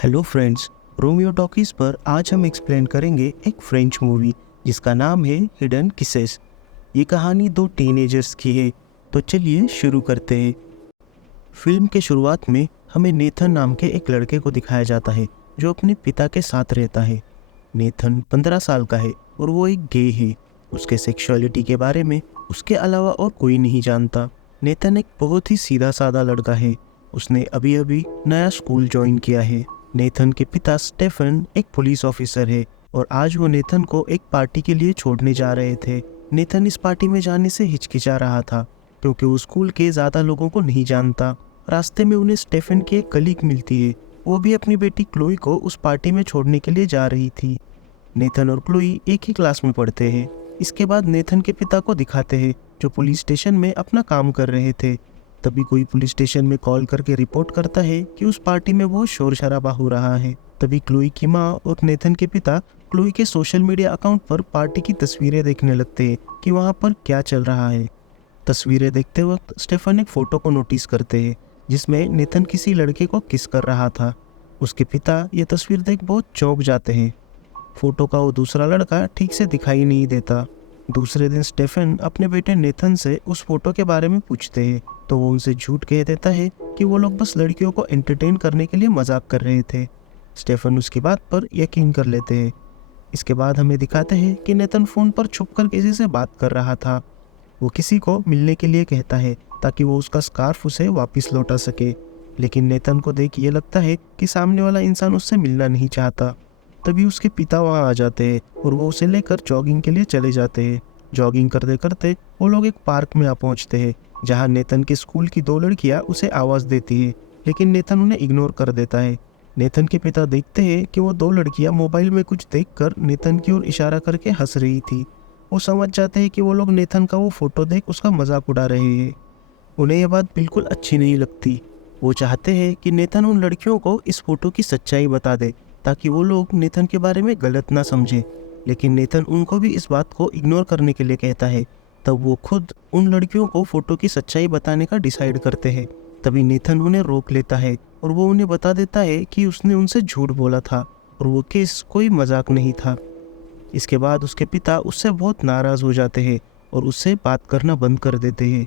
Hello friends, Romeo talkies पर आज हम एक्सप्लेन करेंगे एक फ्रेंच मूवी जिसका नाम है हिडन किसेस। ये कहानी दो टीनेजर्स की है, तो चलिए शुरू करते हैं। फिल्म के शुरुआत में हमें नेथन नाम के एक लड़के को दिखाया जाता है जो अपने पिता के साथ रहता है। नेथन 15 साल का है और वो एक गे है। उसके सेक्सुअलिटी के बारे में उसके अलावा और कोई नहीं जानता। नेथन एक बहुत ही सीधा साधा लड़का है। उसने अभी अभी नया स्कूल ज्वाइन किया है। नेथन के पिता स्टेफन एक पुलिस ऑफिसर है और आज वो नेथन को एक पार्टी के लिए छोड़ने जा रहे थे। नेथन इस पार्टी में जाने से हिचकिचा रहा था क्योंकि वो स्कूल के ज़्यादा लोगों को नहीं जानता। रास्ते में उन्हें स्टेफन की एक कलीग मिलती है। वो भी अपनी बेटी क्लोई को उस पार्टी में छोड़ने के लिए जा रही थी। नेथन और क्लोई एक ही क्लास में पढ़ते हैं। इसके बाद नेथन के पिता को दिखाते हैं जो पुलिस स्टेशन में अपना काम कर रहे थे। तभी कोई पुलिस स्टेशन में कॉल करके रिपोर्ट करता है कि उस पार्टी में बहुत शोर शराबा हो रहा है। तभी क्लोई की माँ और नेथन के पिता क्लोई के सोशल मीडिया अकाउंट पर पार्टी की तस्वीरें देखने लगते हैं कि वहाँ पर क्या चल रहा है। तस्वीरें देखते वक्त स्टेफन एक फोटो को नोटिस करते हैं जिसमें नेथन किसी लड़के को किस कर रहा था। उसके पिता ये तस्वीर देख बहुत चौंक जाते हैं। फोटो का वो दूसरा लड़का ठीक से दिखाई नहीं देता। दूसरे दिन स्टेफन अपने बेटे नेथन से उस फोटो के बारे में पूछते हैं तो वो उनसे झूठ कह देता है कि वो लोग बस लड़कियों को एंटरटेन करने के लिए मजाक कर रहे थे। स्टेफन उसकी बात पर यकीन कर लेते हैं। इसके बाद हमें दिखाते हैं कि नेथन फ़ोन पर छुपकर किसी से बात कर रहा था। वो किसी को मिलने के लिए कहता है ताकि वो उसका स्कार्फ उसे वापस लौटा सके, लेकिन नेथन को देख ये लगता है कि सामने वाला इंसान उससे मिलना नहीं चाहता। तभी उसके पिता वहाँ आ जाते हैं और वो उसे लेकर जॉगिंग के लिए चले जाते हैं। जॉगिंग करते करते वो लोग एक पार्क में आ पहुँचते हैं जहाँ नेथन के स्कूल की दो लड़कियाँ उसे आवाज़ देती है, लेकिन नेथन उन्हें इग्नोर कर देता है। नेथन के पिता देखते हैं कि वो दो लड़कियाँ मोबाइल में कुछ देखकर नेथन की ओर इशारा करके हंस रही थी। वो समझ जाते हैं कि वो लोग नेथन का वो फोटो देख उसका मजाक उड़ा रहे हैं। उन्हें यह बात बिल्कुल अच्छी नहीं लगती। वो चाहते हैं कि नेथन उन लड़कियों को इस फोटो की सच्चाई बता दे ताकि वो लोग नेथन के बारे में गलत ना समझें, लेकिन नेथन उनको भी इस बात को इग्नोर करने के लिए कहता है। तब वो खुद उन लड़कियों को फोटो की सच्चाई बताने का डिसाइड करते हैं। तभी नेथन उन्हें रोक लेता है और वो उन्हें बता देता है कि उसने उनसे झूठ बोला था और वो केस कोई मजाक नहीं था। इसके बाद उसके पिता उससे बहुत नाराज़ हो जाते हैं और उससे बात करना बंद कर देते हैं।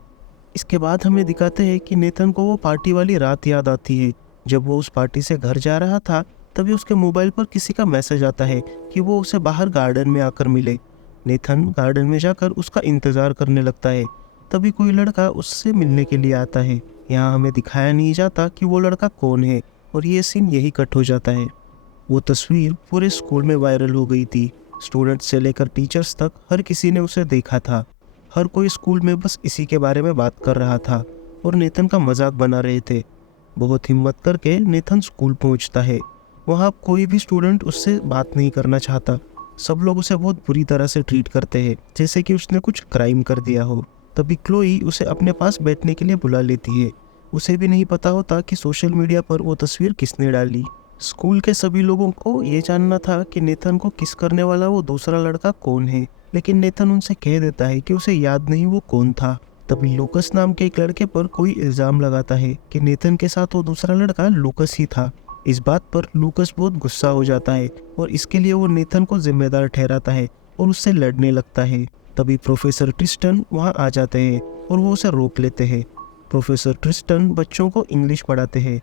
इसके बाद हमें दिखाते हैं कि नेथन को वो पार्टी वाली रात याद आती है। जब वो उस पार्टी से घर जा रहा था तभी उसके मोबाइल पर किसी का मैसेज आता है कि वो उसे बाहर गार्डन में आकर मिले। नेथन गार्डन में जाकर उसका इंतज़ार करने लगता है। तभी कोई लड़का उससे मिलने के लिए आता है। यहाँ हमें दिखाया नहीं जाता कि वो लड़का कौन है और ये सीन यही कट हो जाता है। वो तस्वीर पूरे स्कूल में वायरल हो गई थी। स्टूडेंट्स से लेकर टीचर्स तक हर किसी ने उसे देखा था। हर कोई स्कूल में बस इसी के बारे में बात कर रहा था और नेथन का मजाक बना रहे थे। बहुत हिम्मत करके नेथन स्कूल पहुंचता है। वहाँ कोई भी स्टूडेंट उससे बात नहीं करना चाहता। सब लोग उसे बहुत बुरी तरह से ट्रीट करते हैं जैसे कि उसने कुछ क्राइम कर दिया हो। तभी क्लोई उसे अपने पास बैठने के लिए बुला लेती है। उसे भी नहीं पता होता कि सोशल मीडिया पर वो तस्वीर किसने डाली। स्कूल के सभी लोगों को ये जानना था कि नेथन को किस करने वाला वो दूसरा लड़का कौन है, लेकिन नेथन उनसे कह देता है कि उसे याद नहीं वो कौन था। तभी लूकस नाम के एक लड़के पर कोई इल्ज़ाम लगाता है कि नेथन के साथ वो दूसरा लड़का लूकस ही था। इस बात पर लूकस बहुत गुस्सा हो जाता है और इसके लिए वो नेथन को जिम्मेदार ठहराता है और उससे लड़ने लगता है। तभी प्रोफेसर ट्रिस्टन वहाँ आ जाते हैं और वो उसे रोक लेते हैं। प्रोफेसर ट्रिस्टन बच्चों को इंग्लिश पढ़ाते हैं।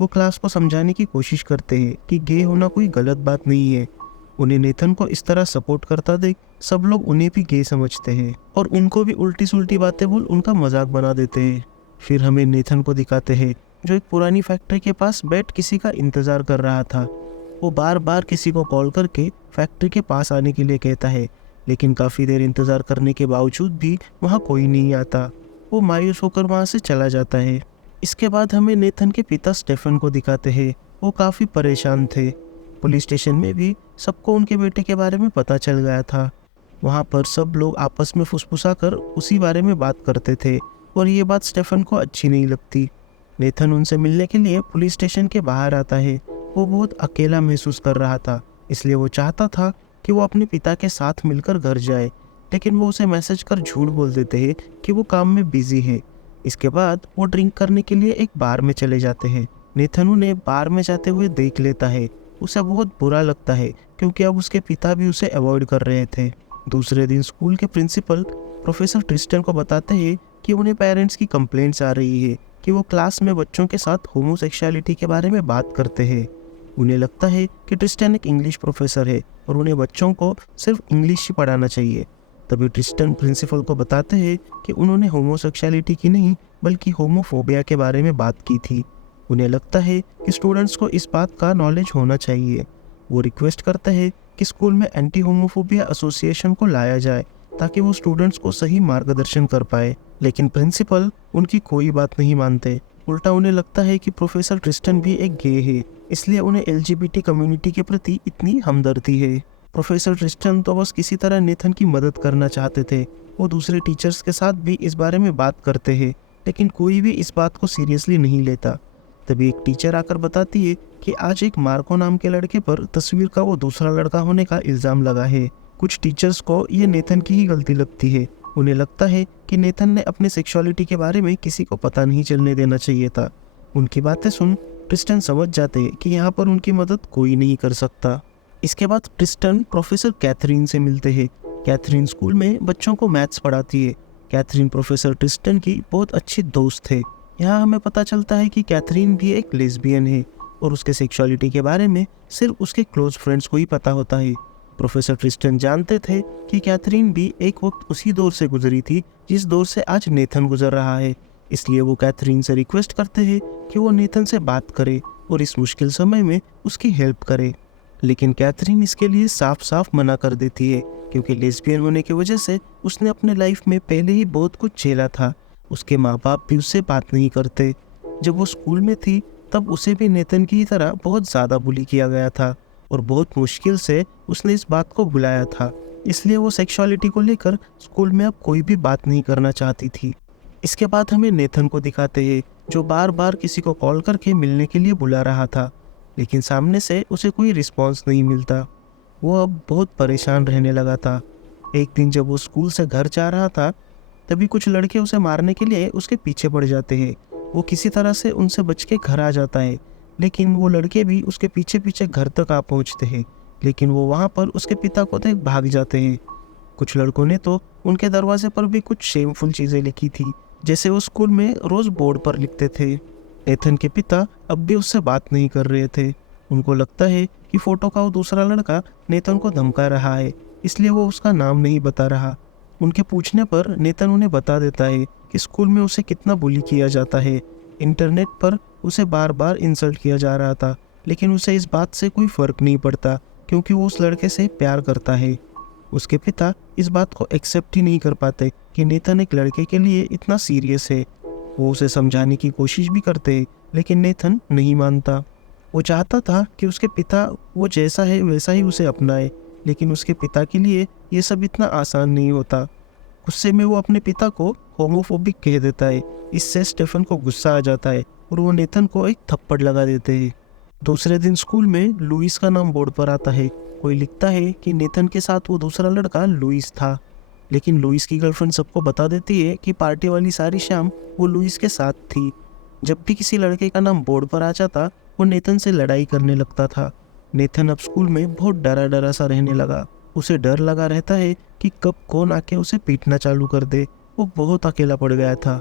वो क्लास को समझाने की कोशिश करते हैं कि गे होना कोई गलत बात नहीं है। उन्हें नेथन को इस तरह सपोर्ट करता देख सब लोग उन्हें भी गे समझते हैं और उनको भी उल्टी सुल्टी बातें बोल उनका मजाक बना देते हैं। फिर हमें नेथन को दिखाते हैं जो एक पुरानी फैक्ट्री के पास बैठ किसी का इंतज़ार कर रहा था। वो बार बार किसी को कॉल करके फैक्ट्री के पास आने के लिए कहता है, लेकिन काफ़ी देर इंतज़ार करने के बावजूद भी वहाँ कोई नहीं आता। वो मायूस होकर वहाँ से चला जाता है। इसके बाद हमें नेथन के पिता स्टेफन को दिखाते हैं। वो काफ़ी परेशान थे। पुलिस स्टेशन में भी सबको उनके बेटे के बारे में पता चल गया था। वहाँ पर सब लोग आपस में फुसफुसा कर उसी बारे में बात करते थे और ये बात स्टेफन को अच्छी नहीं लगती। नेथन उनसे मिलने के लिए पुलिस स्टेशन के बाहर आता है। वो बहुत अकेला महसूस कर रहा था, इसलिए वो चाहता था कि वो अपने पिता के साथ मिलकर घर जाए, लेकिन वो उसे मैसेज कर झूठ बोल देते हैं कि वो काम में बिजी है। इसके बाद वो ड्रिंक करने के लिए एक बार में चले जाते हैं। नेथन उन्हें बार में जाते हुए देख लेता है। उसे बहुत बुरा लगता है क्योंकि अब उसके पिता भी उसे अवॉइड कर रहे थे। दूसरे दिन स्कूल के प्रिंसिपल प्रोफेसर ट्रिस्टन को बताते हैं कि उन्हें पेरेंट्स की कंप्लेंट्स आ रही है कि वो क्लास में बच्चों के साथ होमोसेक्सुअलिटी के बारे में बात करते हैं। उन्हें लगता है कि ट्रिस्टन एक इंग्लिश प्रोफेसर है और उन्हें बच्चों को सिर्फ इंग्लिश ही पढ़ाना चाहिए। तभी ट्रिस्टन प्रिंसिपल को बताते हैं कि उन्होंने होमोसेक्सुअलिटी की नहीं बल्कि होमोफोबिया के बारे में बात की थी। उन्हें लगता है कि स्टूडेंट्स को इस बात का नॉलेज होना चाहिए। वो रिक्वेस्ट करते हैं कि स्कूल में एंटी होमोफोबिया एसोसिएशन को लाया जाए ताकि वो स्टूडेंट्स को सही मार्गदर्शन कर पाए, लेकिन प्रिंसिपल उनकी कोई बात नहीं मानते। उल्टा उन्हें लगता है कि प्रोफेसर ट्रिस्टन भी एक गे है, इसलिए उन्हें LGBT कम्युनिटी के प्रति इतनी हमदर्दी है। प्रोफेसर ट्रिस्टन तो बस किसी तरह नेथन की मदद करना चाहते थे। वो दूसरे टीचर्स के साथ भी इस बारे में बात करते हैं, लेकिन कोई भी इस बात को सीरियसली नहीं लेता। तभी एक टीचर आकर बताती है कि आज एक मार्को नाम के लड़के पर तस्वीर का वो दूसरा लड़का होने का इल्ज़ाम लगा है। कुछ टीचर्स को ये नेथन की ही गलती लगती है। उन्हें लगता है कि नेथन ने अपने सेक्सुअलिटी के बारे में किसी को पता नहीं चलने देना चाहिए था। उनकी बातें सुन ट्रिस्टन समझ जाते हैं कि यहाँ पर उनकी मदद कोई नहीं कर सकता। इसके बाद ट्रिस्टन प्रोफेसर कैथरीन से मिलते हैं। कैथरीन स्कूल में बच्चों को मैथ्स पढ़ाती है। कैथरीन प्रोफेसर ट्रिस्टन की बहुत अच्छी दोस्त है। यहाँ हमें पता चलता है कि कैथरीन भी एक लेस्बियन है और उसके सेक्सुअलिटी के बारे में सिर्फ उसके क्लोज फ्रेंड्स को ही पता होता है। प्रोफेसर ट्रिस्टन जानते थे कि कैथरीन भी एक वक्त उसी दौर से गुजरी थी जिस दौर से आज नेथन गुजर रहा है, इसलिए वो कैथरीन से रिक्वेस्ट करते हैं कि वो नेथन से बात करे और इस मुश्किल समय में उसकी हेल्प करे। लेकिन कैथरीन इसके लिए साफ साफ मना कर देती है क्योंकि लेस्बियन होने की वजह से उसने अपने लाइफ में पहले ही बहुत कुछ झेला था। उसके माँ बाप भी उससे बात नहीं करते। जब वो स्कूल में थी तब उसे भी नेथन की तरह बहुत ज़्यादा बुली किया गया था और बहुत मुश्किल से उसने इस बात को भुलाया था, इसलिए वो सेक्सुअलिटी को लेकर स्कूल में अब कोई भी बात नहीं करना चाहती थी। इसके बाद हमें नेथन को दिखाते हैं जो बार बार किसी को कॉल करके मिलने के लिए बुला रहा था, लेकिन सामने से उसे कोई रिस्पॉन्स नहीं मिलता। वो अब बहुत परेशान रहने लगा था। एक दिन जब वो स्कूल से घर जा रहा था तभी कुछ लड़के उसे मारने के लिए उसके पीछे पड़ जाते हैं। वो किसी तरह से उनसे बच के घर आ जाता है, लेकिन वो लड़के भी उसके पीछे पीछे घर तक आ पहुंचते हैं, लेकिन वो वहाँ पर उसके पिता को देख भाग जाते हैं। कुछ लड़कों ने तो उनके दरवाजे पर भी कुछ शेमफुल चीज़ें लिखी थी, जैसे वो स्कूल में रोज़ बोर्ड पर लिखते थे। नेथन के पिता अब भी उससे बात नहीं कर रहे थे। उनको लगता है कि फ़ोटो का वो दूसरा लड़का नेथन को धमका रहा है, इसलिए वो उसका नाम नहीं बता रहा। उनके पूछने पर नेथन उन्हें बता देता है कि स्कूल में उसे कितना बुली किया जाता है। इंटरनेट पर उसे बार बार इंसल्ट किया जा रहा था, लेकिन उसे इस बात से कोई फ़र्क नहीं पड़ता क्योंकि वो उस लड़के से प्यार करता है। उसके पिता इस बात को एक्सेप्ट ही नहीं कर पाते कि नेथन एक लड़के के लिए इतना सीरियस है। वो उसे समझाने की कोशिश भी करते हैं, लेकिन नेथन नहीं मानता। वो चाहता था कि उसके पिता वो जैसा है वैसा ही उसे अपनाए, लेकिन उसके पिता के लिए ये सब इतना आसान नहीं होता। गुस्से में वो अपने पिता को होमोफोबिक कह देता है। इससे स्टेफन को गुस्सा आ जाता है और वो नेथन को एक थप्पड़ लगा देते हैं। दूसरे दिन स्कूल में लुइस का नाम बोर्ड पर आता है। कोई लिखता है कि नेथन के साथ वो दूसरा लड़का लुइस था, लेकिन लुइस की गर्लफ्रेंड सबको बता देती है कि पार्टी वाली सारी शाम वो लुइस के साथ थी। जब भी किसी लड़के का नाम बोर्ड पर आ जाता वो नेथन से लड़ाई करने लगता था। नेथन अब स्कूल में बहुत डरा डरा सा रहने लगा। उसे डर लगा रहता है कि कब कौन आके उसे पीटना चालू कर दे। वो बहुत अकेला पड़ गया था।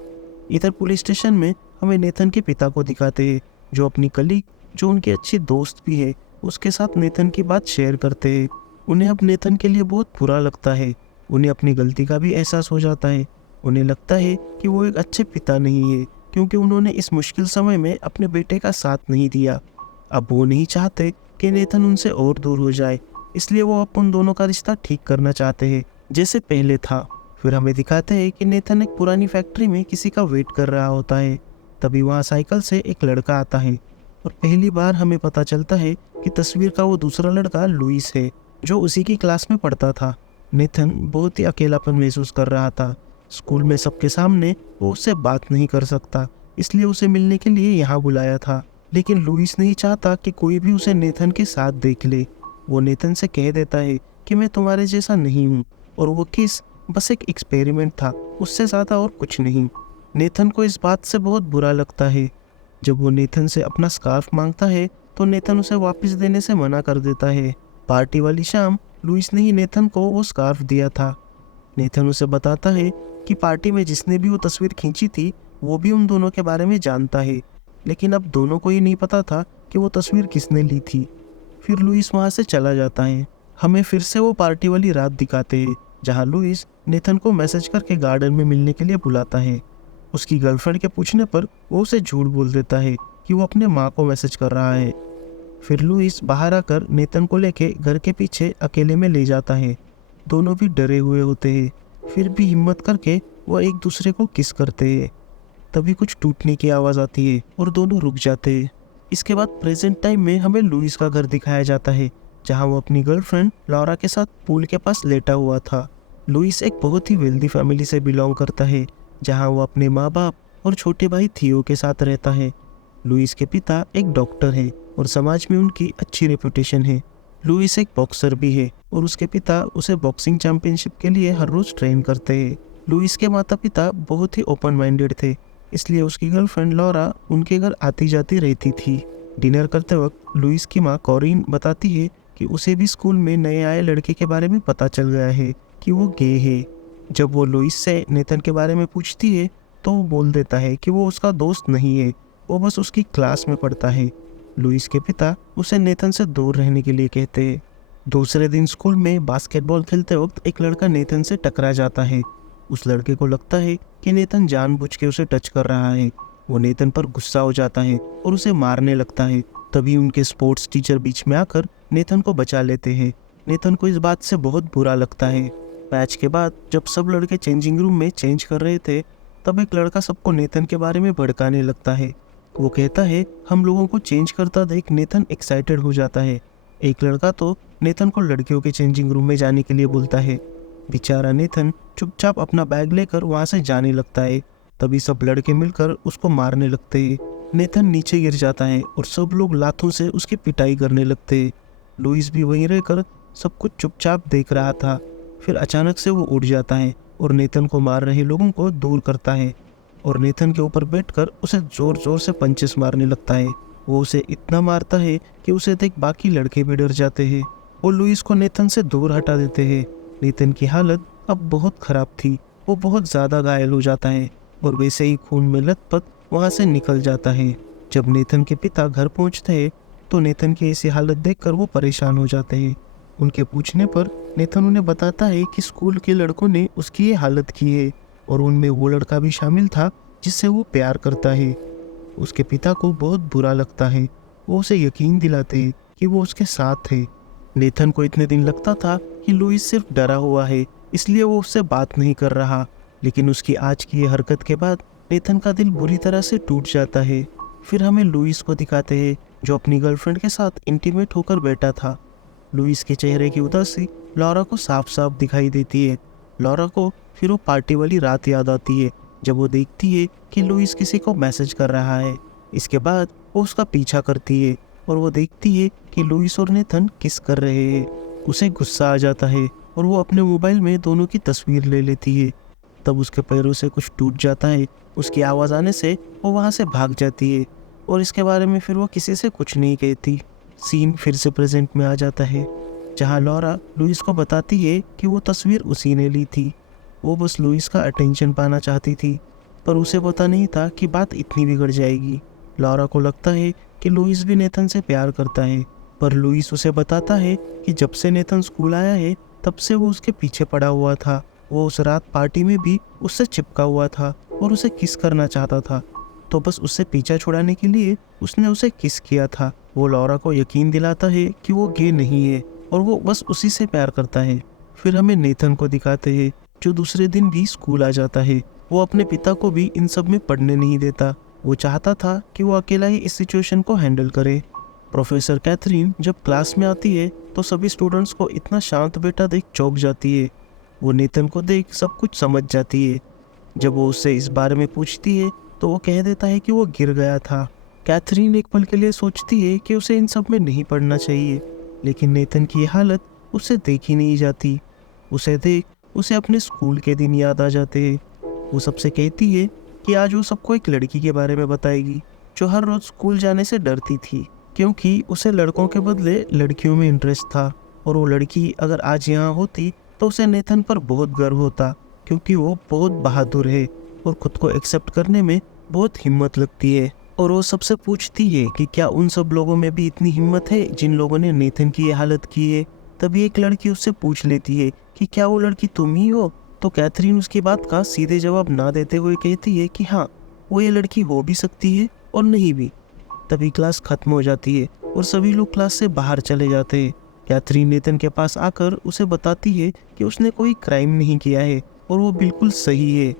इधर पुलिस स्टेशन में हमें नेथन के पिता को दिखाते हैं जो अपनी कलीग, जो उनकी अच्छी दोस्त भी है, उसके साथ नेथन की बात शेयर करते हैं। उन्हें अब नेथन के लिए बहुत बुरा लगता है। उन्हें अपनी गलती का भी एहसास हो जाता है। उन्हें लगता है कि वो एक अच्छे पिता नहीं है क्योंकि उन्होंने इस मुश्किल समय में अपने बेटे का साथ नहीं दिया। अब वो नहीं चाहते कि नेथन उनसे और दूर हो जाए, इसलिए वो अब उन दोनों का रिश्ता ठीक करना चाहते हैं जैसे पहले था। फिर हमें दिखाते हैं कि नेथन एक पुरानी फैक्ट्री में किसी का वेट कर रहा होता है। तभी वहाँ साइकिल से एक लड़का आता है और पहली बार हमें पता चलता है कि तस्वीर का वो दूसरा लड़का लुइस है जो उसी की क्लास में पढ़ता था। नेथन बहुत ही अकेलापन महसूस कर रहा था। स्कूल में सबके सामने वो उससे बात नहीं कर सकता, इसलिए उसे मिलने के लिए यहाँ बुलाया था। लेकिन लुइस नहीं चाहता कि कोई भी उसे नेथन के साथ देख ले। वो नेथन से कह देता है कि मैं तुम्हारे जैसा नहीं हूँ और वो किस बस एक एक्सपेरिमेंट था, उससे ज़्यादा और कुछ नहीं। नेथन को इस बात से बहुत बुरा लगता है। जब वो नेथन से अपना स्कार्फ मांगता है तो नेथन उसे वापस देने से मना कर देता है। पार्टी वाली शाम लुइस ने ही नेथन को वो स्कार्फ दिया था। नेथन उसे बताता है कि पार्टी में जिसने भी वो तस्वीर खींची थी वो भी उन दोनों के बारे में जानता है, लेकिन अब दोनों को ही नहीं पता था कि वो तस्वीर किसने ली थी। फिर लुइस वहाँ से चला जाता है। हमें फिर से वो पार्टी वाली रात दिखाते हैं जहाँ लुइस नेथन को मैसेज करके गार्डन में मिलने के लिए बुलाता है। उसकी गर्लफ्रेंड के पूछने पर वो उसे झूठ बोल देता है कि वो अपने माँ को मैसेज कर रहा है। फिर लुइस बाहर आकर नेथन को लेके घर के पीछे अकेले में ले जाता है। दोनों भी डरे हुए होते हैं, फिर भी हिम्मत करके वो एक दूसरे को किस करते हैं। तभी कुछ टूटने की आवाज़ आती है और दोनों रुक जाते हैं। इसके बाद प्रेजेंट टाइम में हमें लुइस का घर दिखाया जाता है जहाँ वो अपनी गर्लफ्रेंड लॉरा के साथ पूल के पास लेटा हुआ था। लुइस एक बहुत ही वेल्दी फैमिली से बिलोंग करता है जहाँ वो अपने माँ बाप और छोटे भाई थियो के साथ रहता है। लुइस के पिता एक डॉक्टर है और समाज में उनकी अच्छी रेपुटेशन है। लुइस एक बॉक्सर भी है और उसके पिता उसे बॉक्सिंग चैंपियनशिप के लिए हर रोज ट्रेन करते हैं। लुइस के माता पिता बहुत ही ओपन माइंडेड थे, इसलिए उसकी गर्लफ्रेंड लॉरा उनके घर आती जाती रहती थी। डिनर करते वक्त लुइस की माँ कॉरिन बताती है कि उसे भी स्कूल में नए आए लड़के के बारे में पता चल गया है कि वो गे है। जब वो लुइस से नेथन के बारे में पूछती है तो वो बोल देता है कि वो उसका दोस्त नहीं है, वो बस उसकी क्लास में पढ़ता है। लुइस के पिता उसे नेथन से दूर रहने के लिए कहते हैं। दूसरे दिन स्कूल में बास्केटबॉल खेलते वक्त एक लड़का नेथन से टकरा जाता है। उस लड़के को लगता है कि नेथन जानबूझ के उसे टच कर रहा है। वो नेथन पर गुस्सा हो जाता है और उसे मारने लगता है। तभी उनके स्पोर्ट्स टीचर बीच में आकर नेथन को बचा लेते हैं। नेथन को इस बात से बहुत बुरा लगता है। मैच के बाद जब सब लड़के चेंजिंग रूम में चेंज कर रहे थे तब एक लड़का सबको नेथन के बारे में भड़काने लगता है। वो कहता है हम लोगों को चेंज करता देख नेथन एक्साइटेड हो जाता है। एक लड़का तो नेथन को लड़कियों के चेंजिंग रूम में जाने के लिए बोलता है। बेचारा नेथन चुपचाप अपना बैग लेकर वहाँ से जाने लगता है। तभी सब लड़के मिलकर उसको मारने लगते हैं। नेथन नीचे गिर जाता है और सब लोग लातों से उसकी पिटाई करने लगते हैं। लुइस भी वहीं रहकर सब कुछ चुपचाप देख रहा था। फिर अचानक से वो उठ जाता है और नेथन को मार रहे लोगों को दूर करता है और नेथन के ऊपर बैठकर उसे जोर जोर से पंचेस मारने लगता है। वो उसे इतना मारता है कि उसे देख बाकी लड़के भी डर जाते हैं और लुइस को नेथन से दूर हटा देते हैं। नेथन की हालत अब बहुत खराब थी, वो बहुत ज़्यादा घायल हो जाता है और वैसे ही खून में लथपथ वहाँ से निकल जाता है। जब नेथन के पिता घर पहुँचते हैं तो नेथन की ऐसी हालत देखकर वो परेशान हो जाते हैं। उनके पूछने पर नेथन उन्हें बताता है कि स्कूल के लड़कों ने उसकी ये हालत की है और उनमें वो लड़का भी शामिल था जिससे वो प्यार करता है। उसके पिता को बहुत बुरा लगता है। वो उसे यकीन दिलाते हैं कि वो उसके साथ थे। नेथन को इतने दिन लगता था कि लुइस सिर्फ डरा हुआ है, इसलिए वो उससे बात नहीं कर रहा, लेकिन उसकी आज की ये हरकत के बाद नेथन का दिल बुरी तरह से टूट जाता है। फिर हमें लुइस को दिखाते हैं जो अपनी गर्लफ्रेंड के साथ इंटीमेट होकर बैठा था। लुइस के चेहरे की उदासी लॉरा को साफ साफ दिखाई देती है। लॉरा को फिर वो पार्टी वाली रात याद आती है जब वो देखती है कि लुइस किसी को मैसेज कर रहा है। इसके बाद वो उसका पीछा करती है और वो देखती है कि लुइस और नेथन किस कर रहे हैं। उसे गुस्सा आ जाता है और वो अपने मोबाइल में दोनों की तस्वीर ले लेती है। तब उसके पैरों से कुछ टूट जाता है। उसकी आवाज़ आने से वो वहाँ से भाग जाती है और इसके बारे में फिर वो किसी से कुछ नहीं कहती। सीन फिर से प्रेजेंट में आ जाता है जहाँ लॉरा लुइस को बताती है कि वो तस्वीर उसी ने ली थी। वो बस लुइस का अटेंशन पाना चाहती थी, पर उसे पता नहीं था कि बात इतनी बिगड़ जाएगी। लॉरा को लगता है कि लुइस भी नेथन से प्यार करता है, पर लुइस उसे बताता है कि जब से नेथन स्कूल आया है तब से वो उसके पीछे पड़ा हुआ था। वो उस रात पार्टी में भी उससे चिपका हुआ था और उसे किस करना चाहता था, तो बस उससे पीछा छुड़ाने के लिए उसने उसे किस किया था। वो लॉरा को यकीन दिलाता है कि वो गे नहीं है और वो बस उसी से प्यार करता है। फिर हमें नेथन को दिखाते हैं जो दूसरे दिन भी स्कूल आ जाता है। वो अपने पिता को भी इन सब में पढ़ने नहीं देता। वो चाहता था कि वो अकेला ही इस सिचुएशन को हैंडल करे। प्रोफेसर कैथरीन जब क्लास में आती है तो सभी स्टूडेंट्स को इतना शांत बेटा देख चौंक जाती है। वो नेथन को देख सब कुछ समझ जाती है। जब वो उससे इस बारे में पूछती है तो वो कह देता है कि वो गिर गया था। कैथरीन एक पल के लिए सोचती है कि उसे इन सब में नहीं पढ़ना चाहिए, लेकिन नेथन की हालत उससे देखी नहीं जाती। उसे देख उसे अपने स्कूल के दिन याद आ जाते हैं। वो सबसे कहती है कि आज वो सबको एक लड़की के बारे में बताएगी। जो हर रोज स्कूल जाने से डरती थी, क्योंकि उसे लड़कों के बदले लड़कियों में इंटरेस्ट था। और वो लड़की अगर आज यहाँ होती तो उसे नेथन पर बहुत गर्व होता, क्योंकि वो बहुत बहादुर है और खुद को एक्सेप्ट करने में बहुत हिम्मत लगती है। और वो सबसे पूछती है कि क्या उन सब लोगों में भी इतनी हिम्मत है जिन लोगों ने नेथन की ये हालत की है। तभी एक लड़की उससे पूछ लेती है कि क्या वो लड़की तुम ही हो। तो कैथरीन उसकी बात का सीधे जवाब ना देते हुए कहती है कि हाँ, वो ये लड़की हो भी सकती है और नहीं भी। तभी क्लास खत्म हो जाती है और सभी लोग क्लास से बाहर चले जाते हैं। कैथरीन नेथन के पास आकर उसे बताती है कि उसने कोई क्राइम नहीं किया है और वो बिल्कुल सही है।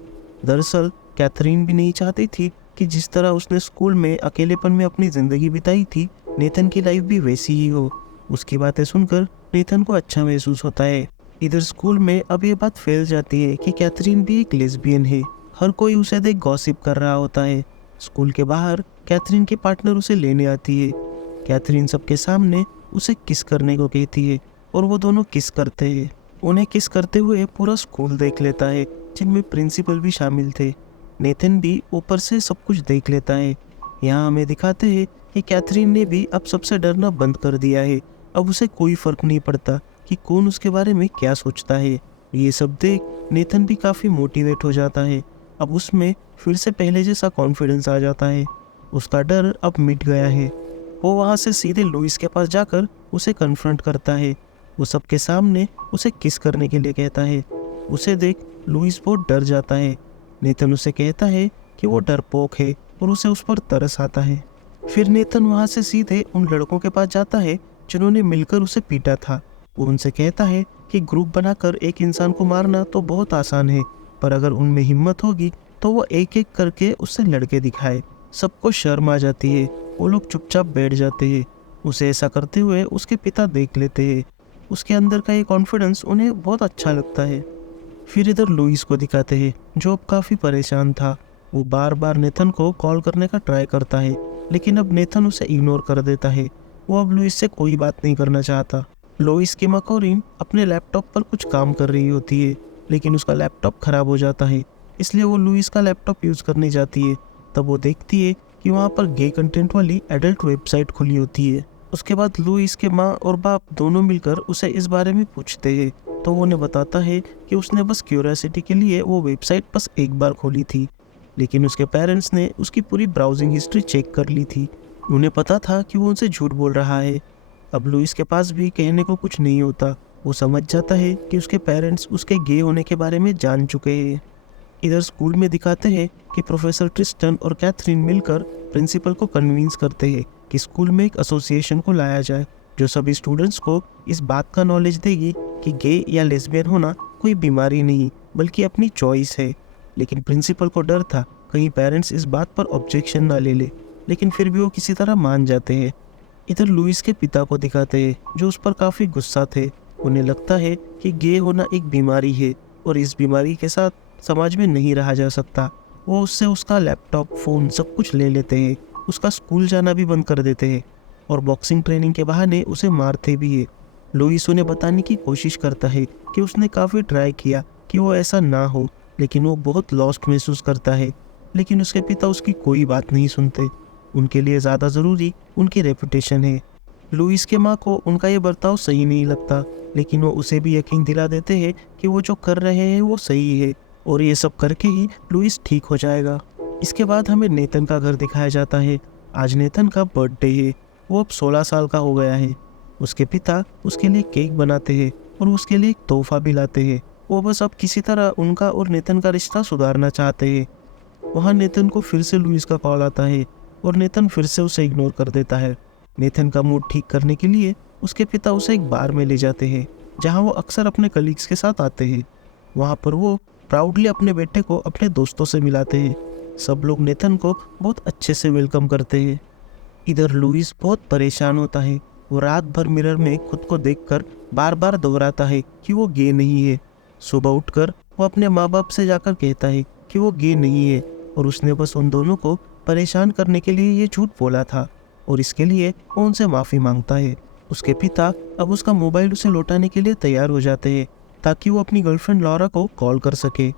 दरअसल कैथरीन भी नहीं चाहती थी कि जिस तरह उसने स्कूल में अकेलेपन में अपनी ज़िंदगी बिताई थी, नेथन की लाइफ भी वैसी ही हो। उसकी बातें सुनकर नेथन को अच्छा महसूस होता है। इधर स्कूल में अब ये बात फैल जाती है कि कैथरीन भी एक लेस्बियन है। हर कोई उसे देख गॉसिप कर रहा होता है। स्कूल के बाहर कैथरीन की पार्टनर उसे लेने आती है। कैथरीन सबके सामने उसे किस करने को कहती है और वो दोनों किस करते हैं। उन्हें किस करते हुए पूरा स्कूल देख लेता है, जिनमें प्रिंसिपल भी शामिल थे। नेथन भी ऊपर से सब कुछ देख लेता है। यहाँ हमें दिखाते हैं कि कैथरीन ने भी अब सबसे डरना बंद कर दिया है। अब उसे कोई फर्क नहीं पड़ता कि कौन उसके बारे में क्या सोचता है। ये सब देख नेथन भी काफ़ी मोटिवेट हो जाता है। अब उसमें फिर से पहले जैसा कॉन्फिडेंस आ जाता है। उसका डर अब मिट गया है। वो वहाँ से सीधे लुइस के पास जाकर उसे कन्फ्रंट करता है। वो सबके सामने उसे किस करने के लिए कहता है। उसे देख लुइस बहुत डर जाता है। नेथन उसे कहता है कि वो डरपोक है और उसे उस पर तरस आता है। फिर नेथन वहाँ से सीधे उन लड़कों के पास जाता है जिन्होंने मिलकर उसे पीटा था। वो उनसे कहता है कि ग्रुप बनाकर एक इंसान को मारना तो बहुत आसान है, पर अगर उनमें हिम्मत होगी तो वो एक एक करके उससे लड़के दिखाए। सबको शर्म आ जाती है। वो लोग चुपचाप बैठ जाते हैं। उसे ऐसा करते हुए उसके पिता देख लेते हैं। उसके अंदर का ये कॉन्फिडेंस उन्हें बहुत अच्छा लगता है। फिर इधर लुइस को दिखाते हैं, जो अब काफ़ी परेशान था। वो बार बार नेथन को कॉल करने का ट्राई करता है, लेकिन अब नेथन उसे इग्नोर कर देता है। वो अब लुइस से कोई बात नहीं करना चाहता। लुइस की माँ कोरिन अपने लैपटॉप पर कुछ काम कर रही होती है, लेकिन उसका लैपटॉप खराब हो जाता है। इसलिए वो लुइस का लैपटॉप यूज़ करने जाती है। तब वो देखती है कि वहाँ पर गे कंटेंट वाली एडल्ट वेबसाइट खुली होती है। उसके बाद लुइस के माँ और बाप दोनों मिलकर उसे इस बारे में पूछते हैं, तो वो उन्हें बताता है कि उसने बस क्यूरियोसिटी के लिए वो वेबसाइट बस एक बार खोली थी, लेकिन उसके पेरेंट्स ने उसकी पूरी ब्राउजिंग हिस्ट्री चेक कर ली थी। उन्हें पता था कि वो उनसे झूठ बोल रहा है। अब लुइस के पास भी कहने को कुछ नहीं होता। वो समझ जाता है कि उसके पेरेंट्स उसके गे होने के बारे में जान चुके हैं। इधर स्कूल में दिखाते हैं कि प्रोफेसर ट्रिस्टन और कैथरीन मिलकर प्रिंसिपल को कन्विंस करते हैं कि स्कूल में एक एसोसिएशन को लाया जाए, जो सभी स्टूडेंट्स को इस बात का नॉलेज देगी कि गे या लेस्बियन होना कोई बीमारी नहीं, बल्कि अपनी चॉइस है। लेकिन प्रिंसिपल को डर था कहीं पेरेंट्स इस बात पर ऑब्जेक्शन ना ले ले, लेकिन फिर भी वो किसी तरह मान जाते हैं। इधर लुइस के पिता को दिखाते हैं, जो उस पर काफ़ी गुस्सा थे। उन्हें लगता है कि गे होना एक बीमारी है और इस बीमारी के साथ समाज में नहीं रहा जा सकता। वो उससे उसका लैपटॉप, फ़ोन सब कुछ ले लेते हैं। उसका स्कूल जाना भी बंद कर देते हैं और बॉक्सिंग ट्रेनिंग के बहाने उसे मारते भी है। लुइस उन्हें बताने की कोशिश करता है कि उसने काफ़ी ट्राई किया कि वो ऐसा ना हो, लेकिन वो बहुत लॉस्ट महसूस करता है। लेकिन उसके पिता उसकी कोई बात नहीं सुनते। उनके लिए ज़्यादा ज़रूरी उनकी रेपुटेशन है। लुइस के माँ को उनका ये बर्ताव सही नहीं लगता, लेकिन वो उसे भी यकीन दिला देते हैं कि वो जो कर रहे हैं वो सही है और ये सब करके ही लुइस ठीक हो जाएगा। इसके बाद हमें नेथन का घर दिखाया जाता है। आज नेथन का बर्थडे है। वो अब 16 साल का हो गया है। उसके पिता उसके लिए केक बनाते हैं और उसके लिए एक तोहफा भी लाते हैं। वो बस अब किसी तरह उनका और नेथन का रिश्ता सुधारना चाहते हैं। वहाँ नेथन को फिर से लुइस का कॉल आता है और नेथन फिर से उसे इग्नोर कर देता है। नेथन का मूड ठीक करने के लिए उसके पिता उसे एक बार में ले जाते हैं, जहाँ वो अक्सर अपने कलीग्स के साथ आते हैं। वहाँ पर वो प्राउडली अपने बेटे को अपने दोस्तों से मिलाते हैं। सब लोग नेथन को बहुत अच्छे से वेलकम करते हैं। इधर लुइस बहुत परेशान होता है। वो रात भर मिरर में खुद को देखकर बार बार दोहराता है कि वो गे नहीं है। सुबह उठकर वो अपने माँ बाप से जाकर कहता है कि वो गे नहीं है और उसने बस उन दोनों को परेशान करने के लिए ये झूठ बोला था, और इसके लिए वो उनसे माफ़ी मांगता है। उसके पिता अब उसका मोबाइल उसे लौटाने के लिए तैयार हो जाते हैं ताकि वो अपनी गर्लफ्रेंड लॉरा को कॉल कर सके।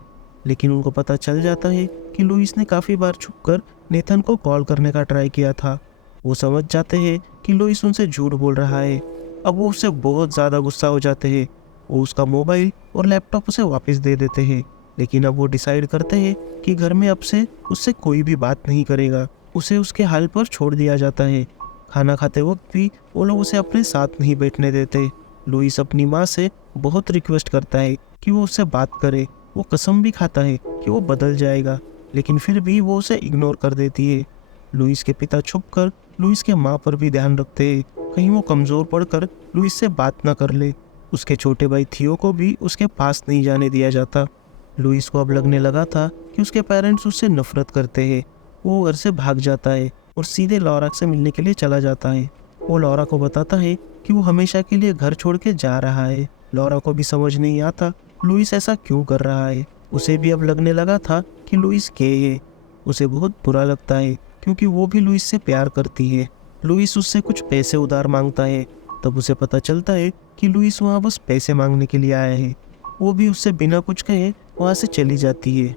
लेकिन उनको पता चल जाता है कि लुइस ने काफ़ी बार छुपकर नेथन को कॉल करने का ट्राई किया था। वो समझ जाते हैं कि लुइस उनसे झूठ बोल रहा है। अब वो उससे बहुत ज़्यादा गुस्सा हो जाते हैं। वो उसका मोबाइल और लैपटॉप उसे वापस दे देते हैं, लेकिन अब वो डिसाइड करते हैं कि घर में अब से उससे कोई भी बात नहीं करेगा। उसे उसके हाल पर छोड़ दिया जाता है। खाना खाते वक्त भी वो लोग उसे अपने साथ नहीं बैठने देते। लुइस अपनी माँ से बहुत रिक्वेस्ट करता है कि वो उससे बात करे। वो कसम भी खाता है कि वो बदल जाएगा, लेकिन फिर भी वो उसे इग्नोर कर देती है। लुइस के पिता छुपकर लुइस के माँ पर भी ध्यान रखते हैं, कहीं वो कमज़ोर पड़कर लुइस से बात ना कर ले। उसके छोटे भाई थियो को भी उसके पास नहीं जाने दिया जाता। लुइस को अब लगने लगा था कि उसके पेरेंट्स उससे नफरत करते हैं। वो घर से भाग जाता है और सीधे लॉरा से मिलने के लिए चला जाता है। वो लॉरा को बताता है कि वो हमेशा के लिए घर छोड़ के जा रहा है। लॉरा को भी समझ नहीं आता लुइस ऐसा क्यों कर रहा है। उसे भी अब लगने लगा था कि लुइस गे है। उसे बहुत बुरा लगता है क्योंकि वो भी लुइस से प्यार करती है। लुइस उससे कुछ पैसे उधार मांगता है। तब उसे पता चलता है कि लुइस वहाँ बस पैसे मांगने के लिए आया है। वो भी उससे बिना कुछ कहे वहाँ से चली जाती है।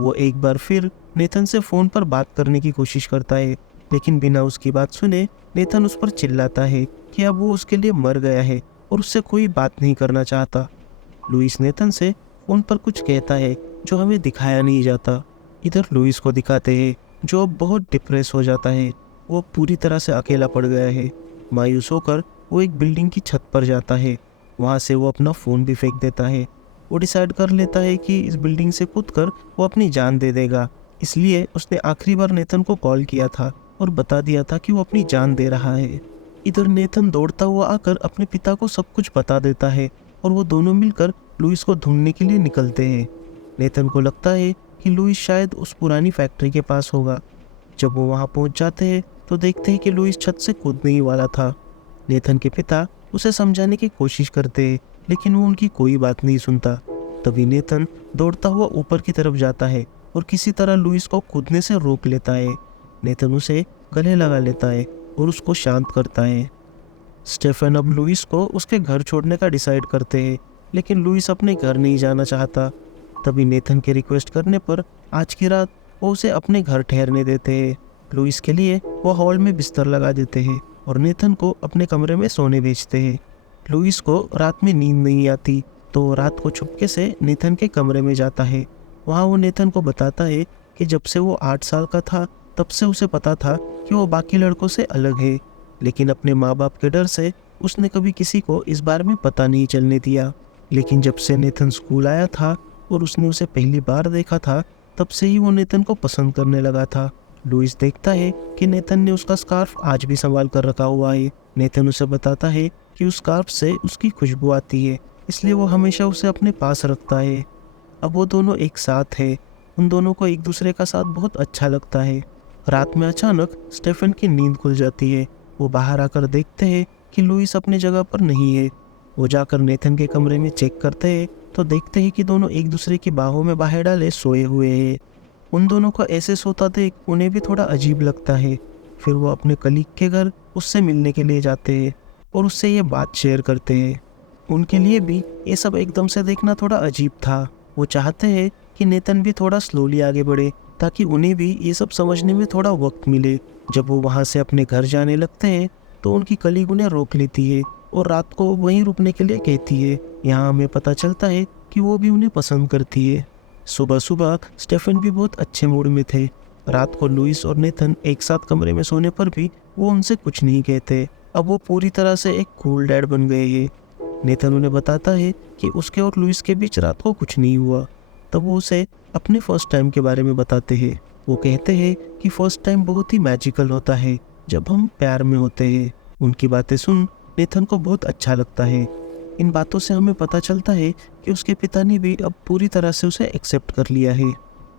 वो एक बार फिर नेथन से फ़ोन पर बात करने की कोशिश करता है, लेकिन बिना उसकी बात सुने नेथन उस पर चिल्लाता है कि अब वो उसके लिए मर गया है और उससे कोई बात नहीं करना चाहता। लुइस नेथन से फ़ोन पर कुछ कहता है जो हमें दिखाया नहीं जाता। इधर लुइस को दिखाते हैं जो अब बहुत डिप्रेस हो जाता है। वो पूरी तरह से अकेला पड़ गया है। मायूस होकर वो एक बिल्डिंग की छत पर जाता है। वहाँ से वो अपना फ़ोन भी फेंक देता है। वो डिसाइड कर लेता है कि इस बिल्डिंग से कूदकर वो अपनी जान दे देगा। इसलिए उसने आखिरी बार नेथन को कॉल किया था और बता दिया था कि वो अपनी जान दे रहा है। इधर नेथन दौड़ता हुआ आकर अपने पिता को सब कुछ बता देता है और वो दोनों मिलकर लुइस को ढूंढने के लिए निकलते हैं। नेथन को लगता है कि लुइस शायद उस पुरानी फैक्ट्री के पास होगा। जब वो वहाँ पहुँच जाते हैं तो देखते हैं कि लुइस छत से कूदने ही वाला था। नेथन के पिता उसे समझाने की कोशिश करते हैं, लेकिन वो उनकी कोई बात नहीं सुनता। तभी नेथन दौड़ता हुआ ऊपर की तरफ जाता है और किसी तरह लुइस को कूदने से रोक लेता है। नेथन उसे गले लगा लेता है और उसको शांत करता है। स्टेफन अब लुइस को उसके घर छोड़ने का डिसाइड करते हैं, लेकिन लुइस अपने घर नहीं जाना चाहता। तभी नेथन के रिक्वेस्ट करने पर आज की रात वो उसे अपने घर ठहरने देते हैं। लुइस के लिए वो हॉल में बिस्तर लगा देते हैं और नेथन को अपने कमरे में सोने भेजते हैं। लुइस को रात में नींद नहीं आती, तो रात को चुपके से नेथन के कमरे में जाता है। वहाँ वो नेथन को बताता है कि जब से वो 8 साल का था तब से उसे पता था कि वो बाकी लड़कों से अलग है, लेकिन अपने माँ बाप के डर से उसने कभी किसी को इस बारे में पता नहीं चलने दिया। लेकिन जब से नेथन स्कूल आया था और उसने उसे पहली बार देखा था, तब से ही वो नेथन को पसंद करने लगा था। लुइस देखता है कि नेथन ने उसका स्कार्फ आज भी संभाल कर रखा हुआ है। नेथन उसे बताता है कि उस स्कार्फ से उसकी खुशबू आती है, इसलिए वो हमेशा उसे अपने पास रखता है। अब वो दोनों एक साथ हैं। उन दोनों को एक दूसरे का साथ बहुत अच्छा लगता है। रात में अचानक स्टेफन की नींद खुल जाती है। वो बाहर आकर देखते हैं कि लुइस अपनी जगह पर नहीं है। वो जाकर नेथन के कमरे में चेक करते हैं तो देखते हैं कि दोनों एक दूसरे की बाहों में बाहें डाले सोए हुए हैं। उन दोनों को ऐसे सोता देख उन्हें भी थोड़ा अजीब लगता है। फिर वो अपने कलीग के घर उससे मिलने के लिए जाते हैं और उससे ये बात शेयर करते हैं। उनके लिए भी ये सब एकदम से देखना थोड़ा अजीब था। वो चाहते हैं कि नेथन भी थोड़ा स्लोली आगे बढ़े ताकि उन्हें भी ये सब समझने में थोड़ा वक्त मिले। जब वो वहाँ से अपने घर जाने लगते हैं तो उनकी कलीग उन्हें रोक लेती है और रात को वहीं रुकने के लिए कहती है। यहाँ हमें पता चलता है कि वो भी उन्हें पसंद करती है। सुबह सुबह स्टेफन भी बहुत अच्छे मूड में थे। रात को लुइस और नेथन एक साथ कमरे में सोने पर भी वो उनसे कुछ नहीं कहते। अब वो पूरी तरह से एक कूल डैड बन गए हैं। नेथन उन्हें बताता है कि उसके और लुइस के बीच रात को कुछ नहीं हुआ। तब वो उसे अपने फर्स्ट टाइम के बारे में बताते हैं। वो कहते हैं कि फर्स्ट टाइम बहुत ही मैजिकल होता है जब हम प्यार में होते हैं। उनकी बातें सुन नेथन को बहुत अच्छा लगता है। इन बातों से हमें पता चलता है कि उसके पिता ने भी अब पूरी तरह से उसे एक्सेप्ट कर लिया है।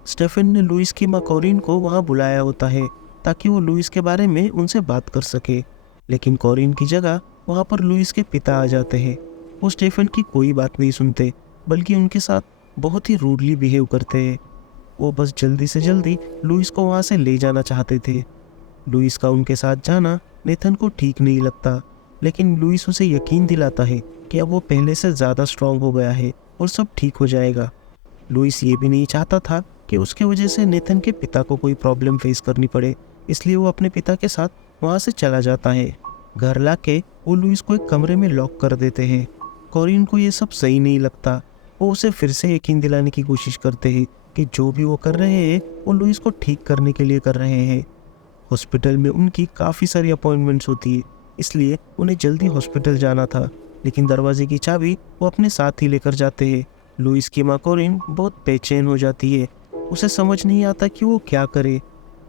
स्टेफन ने लुइस की माँ कॉरिन को वहाँ बुलाया होता है ताकि वो लुइस के बारे में उनसे बात कर सके, लेकिन कॉरिन की जगह वहाँ पर लुइस के पिता आ जाते हैं। वो स्टेफन की कोई बात नहीं सुनते, बल्कि उनके साथ बहुत ही रूडली बिहेव करते हैं। वो बस जल्दी से जल्दी लुइस को वहाँ से ले जाना चाहते थे। लुइस का उनके साथ जाना नेथन को ठीक नहीं लगता, लेकिन लुइस उसे यकीन दिलाता है कि अब वो पहले से ज़्यादा स्ट्रांग हो गया है और सब ठीक हो जाएगा। लुइस ये भी नहीं चाहता था कि उसके वजह से नेथन के पिता को कोई प्रॉब्लम फेस करनी पड़े, इसलिए वो अपने पिता के साथ वहाँ से चला जाता है। घर लाके वो लुइस को एक कमरे में लॉक कर देते हैं। कॉरिन को ये सब सही नहीं लगता। वो उसे फिर से यकीन दिलाने की कोशिश करते हैं कि जो भी वो कर रहे हैं वो लुइस को ठीक करने के लिए कर रहे हैं। हॉस्पिटल में उनकी काफ़ी सारी अपॉइंटमेंट्स होती है, इसलिए उन्हें जल्दी हॉस्पिटल जाना था, लेकिन दरवाजे की चाबी वो अपने साथ ही लेकर जाते हैं। लुइस की माँ कॉरिन बहुत बेचैन हो जाती है। उसे समझ नहीं आता कि वो क्या करे।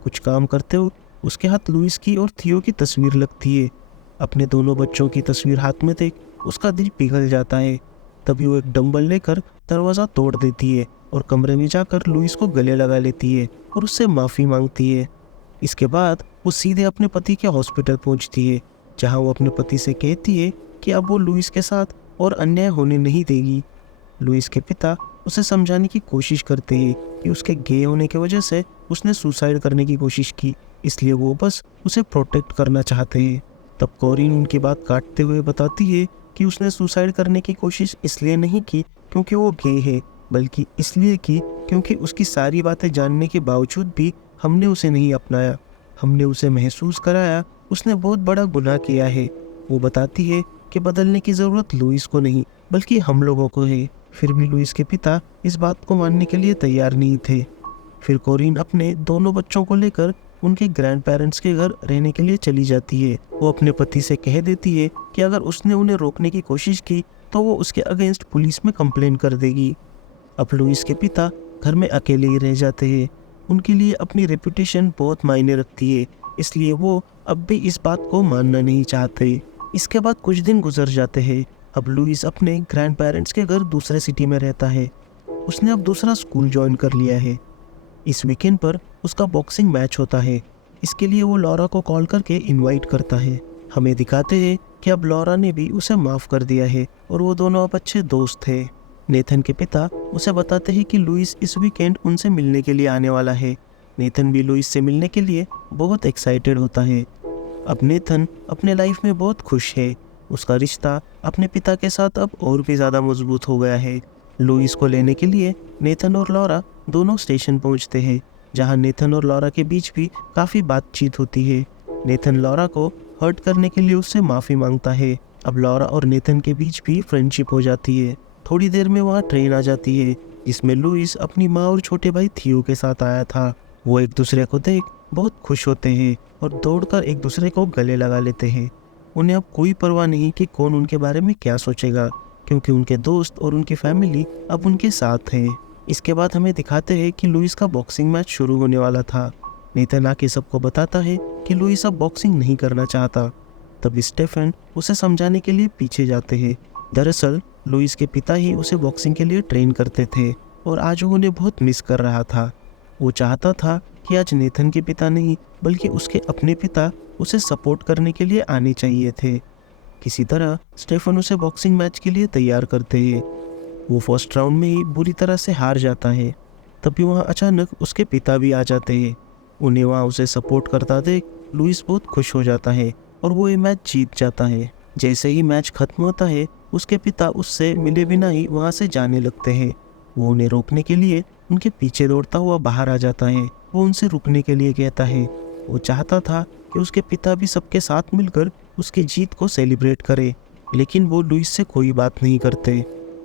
कुछ काम करते हुए उसके हाथ लुइस की और थियो की तस्वीर लगती है। अपने दोनों बच्चों की तस्वीर हाथ में देख उसका दिल पिघल जाता है। तभी वो एक डंबल लेकर दरवाज़ा तोड़ देती है और कमरे में जाकर लुइस को गले लगा लेती है और उससे माफ़ी मांगती है। इसके बाद वो सीधे अपने पति के हॉस्पिटल पहुंचती है, जहां वो अपने पति से कहती है कि अब वो लुइस के साथ और अन्याय होने नहीं देगी। लुइस के पिता उसे समझाने की कोशिश करते हैं कि उसके गे होने की वजह से उसने सुसाइड करने की कोशिश की, इसलिए वो बस उसे प्रोटेक्ट करना चाहते हैं। तब कॉरिन उनकी बात काटते हुए बताती है कि उसने सुसाइड करने की कोशिश इसलिए नहीं की क्योंकि वो गे है, बल्कि इसलिए की क्योंकि उसकी सारी बातें जानने के बावजूद भी हमने उसे नहीं अपनाया। हमने उसे महसूस कराया उसने बहुत बड़ा गुनाह किया है। वो बताती है कि बदलने की ज़रूरत लुइस को नहीं बल्कि हम लोगों को है। फिर भी लुइस के पिता इस बात को मानने के लिए तैयार नहीं थे। फिर कॉरिन अपने दोनों बच्चों को लेकर उनके ग्रैंड पेरेंट्स के घर रहने के लिए चली जाती है। वो अपने पति से कह देती है कि अगर उसने उन्हें रोकने की कोशिश की तो वो उसके अगेंस्ट पुलिस में कंप्लेन कर देगी। अब लुइस के पिता घर में अकेले ही रह जाते हैं। उनके लिए अपनी रेपुटेशन बहुत मायने रखती है, इसलिए वो अब भी इस बात को मानना नहीं चाहते। इसके बाद कुछ दिन गुजर जाते हैं। अब लुइस अपने ग्रैंड पेरेंट्स के घर दूसरे सिटी में रहता है। उसने अब दूसरा स्कूल ज्वाइन कर लिया है। इस वीकेंड पर उसका बॉक्सिंग मैच होता है। इसके लिए वो लॉरा को कॉल करके इनवाइट करता है। हमें दिखाते हैं कि अब लॉरा ने भी उसे माफ़ कर दिया है और वो दोनों अब अच्छे दोस्त थे। नेथन के पिता उसे बताते हैं कि लुइस इस वीकेंड उनसे मिलने के लिए आने वाला है। नेथन भी लुइस से मिलने के लिए बहुत एक्साइटेड होता है। अब नेथन अपने लाइफ में बहुत खुश है। उसका रिश्ता अपने पिता के साथ अब और भी ज़्यादा मजबूत हो गया है। लुइस को लेने के लिए नेथन और लॉरा दोनों स्टेशन पहुंचते हैं, जहां नेथन और लॉरा के बीच भी काफ़ी बातचीत होती है। नेथन लॉरा को हर्ट करने के लिए उससे माफ़ी मांगता है। अब लॉरा और नेथन के बीच भी फ्रेंडशिप हो जाती है। थोड़ी देर में वहाँ ट्रेन आ जाती है, जिसमें लुइस अपनी माँ और छोटे भाई थियो के साथ आया था। वो एक दूसरे को देख बहुत खुश होते हैं और दौड़कर एक दूसरे को गले लगा लेते हैं। उन्हें अब कोई परवाह नहीं कि कौन उनके बारे में क्या सोचेगा, क्योंकि उनके दोस्त और उनकी फैमिली अब उनके साथ हैं। इसके बाद हमें दिखाते हैं कि लुइस का बॉक्सिंग मैच शुरू होने वाला था। नेथन आके सबको बताता है कि लुइस अब बॉक्सिंग नहीं करना चाहता। तब स्टेफन उसे समझाने के लिए पीछे जाते हैं। दरअसल लुइस के पिता ही उसे बॉक्सिंग के लिए ट्रेन करते थे और आज वो उन्हें बहुत मिस कर रहा था। वो चाहता था कि आज नेथन के पिता नहीं बल्कि उसके अपने पिता उसे सपोर्ट करने के लिए आने चाहिए थे। किसी तरह स्टेफन उसे बॉक्सिंग मैच के लिए तैयार करते हैं। वो फर्स्ट राउंड में ही बुरी तरह से हार जाता है। तभी वहाँ अचानक उसके पिता भी आ जाते हैं। उन्हें वहाँ उसे सपोर्ट करता देख लुइस बहुत खुश हो जाता है और वो ये मैच जीत जाता है। जैसे ही मैच खत्म होता है उसके पिता उससे मिले बिना ही वहाँ से जाने लगते हैं। वो उन्हें रोकने के लिए उनके पीछे दौड़ता हुआ बाहर आ जाता है। वो उनसे रुकने के लिए कहता है। वो चाहता था कि उसके पिता भी सबके साथ मिलकर उसकी जीत को सेलिब्रेट करे, लेकिन वो लुइस से कोई बात नहीं करते।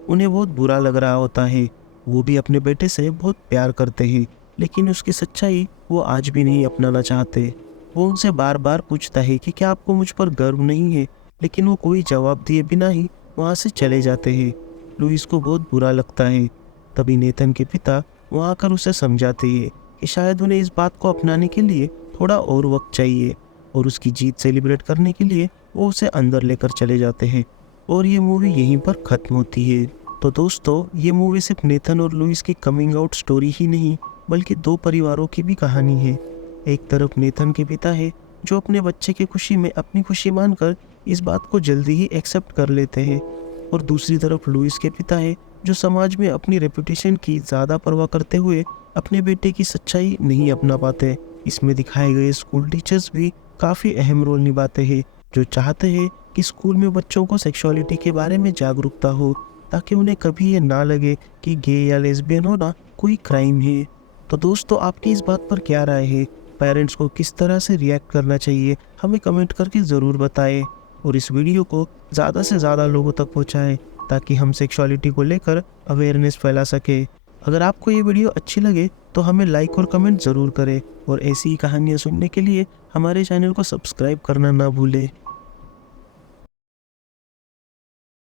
उन्हें बहुत बुरा लग रहा होता है। वो भी अपने बेटे से बहुत प्यार करते हैं, लेकिन उसकी सच्चाई वो आज भी नहीं अपनाना चाहते। वो उनसे बार बार पूछता है कि क्या आपको मुझ पर गर्व नहीं है, लेकिन वो कोई जवाब दिए बिना ही वहाँ से चले जाते हैं। लुइस को बहुत बुरा लगता है। तभी नेथन के पिता वहाँ आकर उसे समझाते हैं कि शायद उन्हें इस बात को अपनाने के लिए थोड़ा और वक्त चाहिए, और उसकी जीत सेलिब्रेट करने के लिए वो उसे अंदर लेकर चले जाते हैं। और ये मूवी यहीं पर ख़त्म होती है। तो दोस्तों, ये मूवी सिर्फ नेथन और लुइस की कमिंग आउट स्टोरी ही नहीं बल्कि दो परिवारों की भी कहानी है। एक तरफ नेथन के पिता है जो अपने बच्चे की खुशी में अपनी खुशी मानकर इस बात को जल्दी ही एक्सेप्ट कर लेते हैं, और दूसरी तरफ लुइस के पिता है जो समाज में अपनी रेपुटेशन की ज़्यादा परवाह करते हुए अपने बेटे की सच्चाई नहीं अपना पाते। इसमें दिखाए गए स्कूल टीचर्स भी काफ़ी अहम रोल निभाते हैं, जो चाहते हैं कि स्कूल में बच्चों को सेक्सुअलिटी के बारे में जागरूकता हो, ताकि उन्हें कभी ये ना लगे कि गे या लेस्बियन होना कोई क्राइम है। तो दोस्तों, आपकी इस बात पर क्या राय है? पेरेंट्स को किस तरह से रिएक्ट करना चाहिए, हमें कमेंट करके ज़रूर बताएं। और इस वीडियो को ज़्यादा से ज़्यादा लोगों तक पहुंचाएं ताकि हम सेक्सुअलिटी को लेकर अवेयरनेस फैला सके। अगर आपको ये वीडियो अच्छी लगे तो हमें लाइक और कमेंट ज़रूर करें, और ऐसी ही कहानियाँ सुनने के लिए हमारे चैनल को सब्सक्राइब करना ना भूलें।